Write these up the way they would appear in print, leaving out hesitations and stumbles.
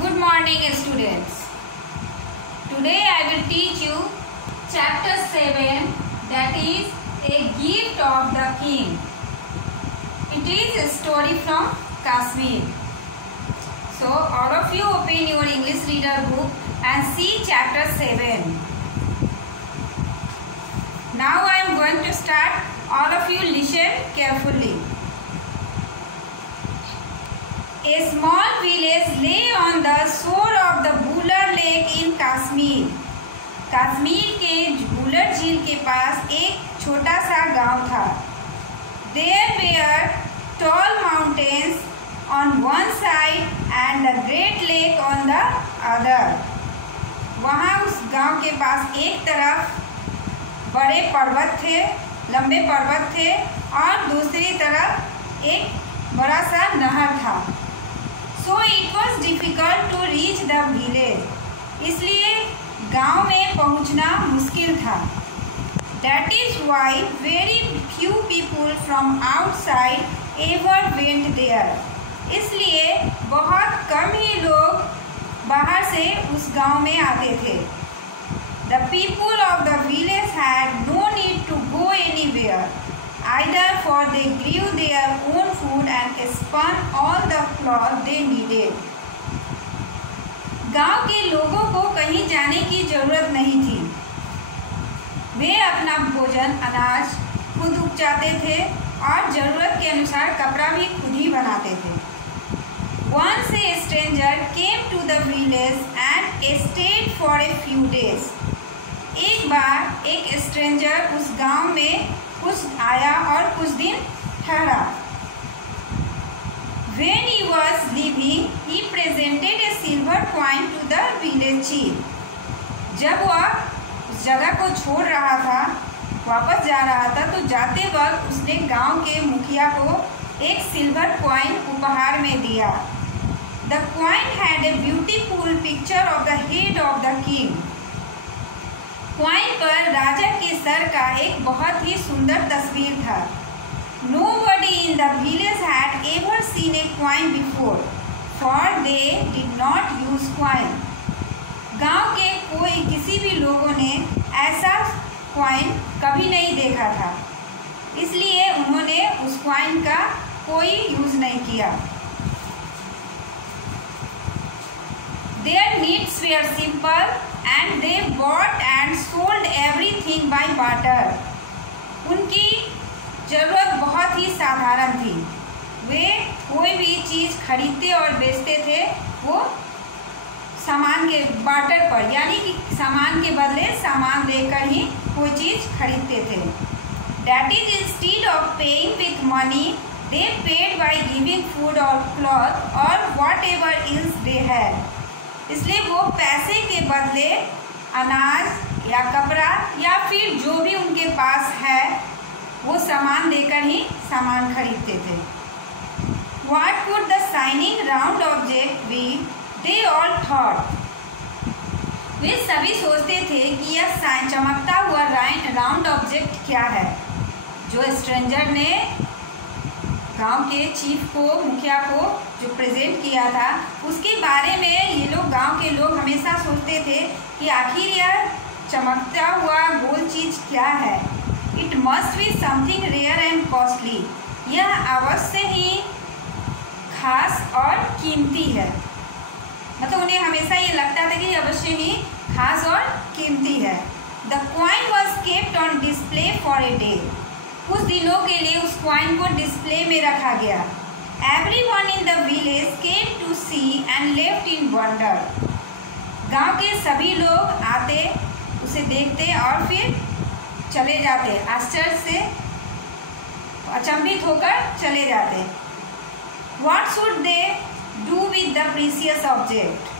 Good morning, students. Today I will teach you chapter 7, that is a gift of the king. It is a story from Kashmir. So all of you open your English reader book and see chapter 7. Now I am going to start. All of you listen carefully. A small village lay on the shore of the Buller Lake in Kashmir. Kashmir के Buhler झील के पास एक छोटा सा गांव था. There were tall mountains on one side and the Great Lake on the other. वहाँ उस गांव के पास एक तरफ बड़े पर्वत थे, लंबे पर्वत थे और दूसरी तरफ एक बड़ा सा नहर था. So it was difficult to reach the village. इसलिए गांव में पहुंचना मुश्किल था. That is why very few people from outside ever went there. इसलिए बहुत कम ही लोग बाहर से उस गांव में आते थे. The people of the village had no need to go anywhere. Either for they grew their own food and spun all the cloth they needed. गांव के लोगों को कहीं जाने की जरूरत नहीं थी. वे अपना भोजन अनाज खुद उपजाते थे और जरूरत के अनुसार कपड़ा भी खुद ही बनाते थे. Once a stranger came to the village and stayed for a few days. एक बार एक स्ट्रेंजर उस गांव में कुछ आया और कुछ दिन ठहरा. When he was leaving, he presented a silver coin to the village chief. जब वह उस जगह को छोड़ रहा था, वापस जा रहा था, तो जाते वक्त उसने गांव के मुखिया को एक सिल्वर कॉइन उपहार में दिया. The coin had a beautiful picture of the head of the king. Coin पर राजा के सर का एक बहुत ही सुंदर तस्वीर था. Nobody in the village had ever seen a coin before, for they did not use coin. गांव के कोई किसी भी लोगों ने ऐसा कॉइन कभी नहीं देखा था, इसलिए उन्होंने उस कॉइन का कोई यूज नहीं किया. Their needs were simple and they bought and sold everything by barter. उनकी ज़रूरत बहुत ही साधारण थी. वे कोई भी चीज़ खरीदते और बेचते थे वो सामान के बार्टर पर, यानी कि सामान के बदले सामान देकर ही कोई चीज़ खरीदते थे. That is, instead of paying with money, they paid by giving food or cloth or whatever else they had. इसलिए वो पैसे के बदले अनाज या कपड़ा या फिर जो भी उनके पास है वो सामान देकर ही सामान खरीदते थे. What could the shining round object be? They all thought. वे सभी सोचते थे कि यह चमकता हुआ राउंड ऑब्जेक्ट क्या है. जो स्ट्रेंजर ने गांव के चीफ को, मुखिया को जो प्रेजेंट किया था, उसके बारे में ये लोग, गांव के लोग हमेशा सोचते थे कि आखिर यह चमकता हुआ गोल चीज़ क्या है. It must be something rare and costly. यह अवश्य ही खास और कीमती है. मतलब उन्हें हमेशा ये लगता था कि अवश्य ही खास और कीमती है. The coin was kept on display for a day. कुछ दिनों के लिए उस कॉइन को डिस्प्ले में रखा गया. Everyone in the village came to see and left in wonder. गांव के सभी लोग आते, उसे देखते और फिर चले जाते, आश्चर्य से अचंभित होकर चले जाते. What should they do with the precious object?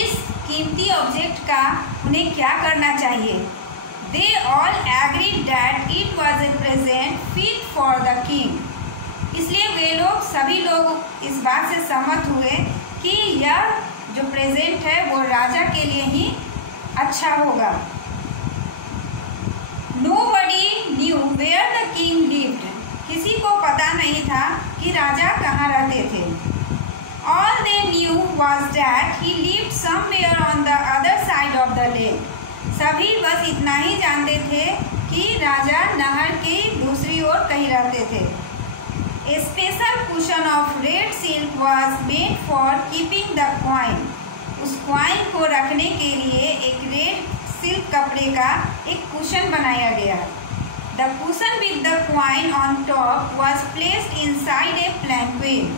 इस कीमती ऑब्जेक्ट का उन्हें क्या करना चाहिए. They all agreed that it was a present fit for the king. इसलिए वे लोग, सभी लोग इस बात से सहमत हुए कि यह जो प्रेजेंट है वो राजा के लिए ही अच्छा होगा. Nobody knew where the king lived. किसी को पता नहीं था कि राजा कहाँ रहते थे. All they knew was the lake. सभी बस इतना ही जानते थे कि राजा नहर की दूसरी ओर कहीं रहते थे। A special cushion of red silk was made for keeping the coin. उस कॉइन को रखने के लिए एक रेड सिल्क कपड़े का एक कुशन बनाया गया। The cushion with the coin on top was placed inside a palanquin.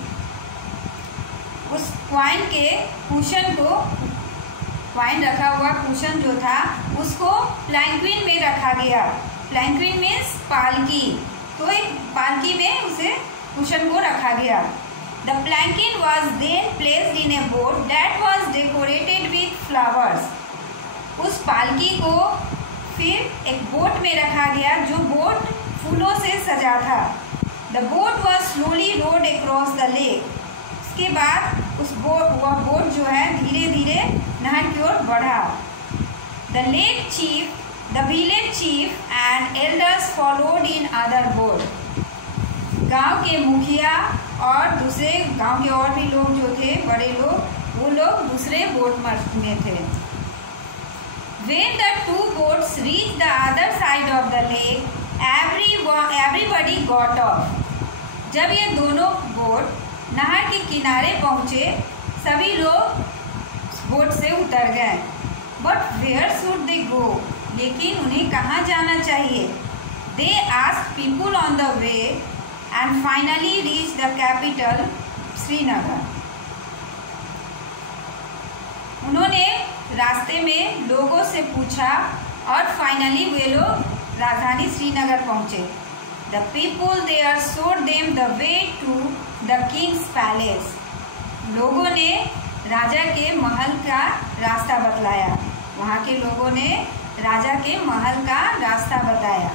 उस कॉइन के कुशन को, कॉइन रखा हुआ कुशन जो था उसको प्लैंक्विन में रखा गया। प्लैंक्विन मीन्स पालकी, तो एक पालकी में उसे कुशन को रखा गया। The plankin was then placed in a boat that was decorated with flowers. उस पालकी को फिर एक बोट में रखा गया जो बोट फूलों से सजा था। The boat was slowly rowed across the lake. उसके बाद वह बोट जो है धीरे धीरे नहर की ओर बढ़ा। The lake chief, the village chief and elders followed in other boat. गांव के मुखिया और दूसरे गांव के और भी लोग जो थे, बड़े लोग, वो लोग दूसरे बोट में थे। When the two boats reached the other side of the lake, everybody got off. जब ये दोनों बोट नहर के किनारे पहुँचे, सभी लोग बोट से उतर गए। But where should they go? लेकिन उन्हें कहाँ जाना चाहिए? They asked people on the way and finally reached the capital, Srinagar. उन्होंने रास्ते में लोगों से पूछा और फाइनली वे लोग राजधानी श्रीनगर पहुँचे। The people there showed them the way to the king's palace. लोगों ने राजा के महल का रास्ता बतलाया। वहाँ के लोगों ने राजा के महल का रास्ता बताया।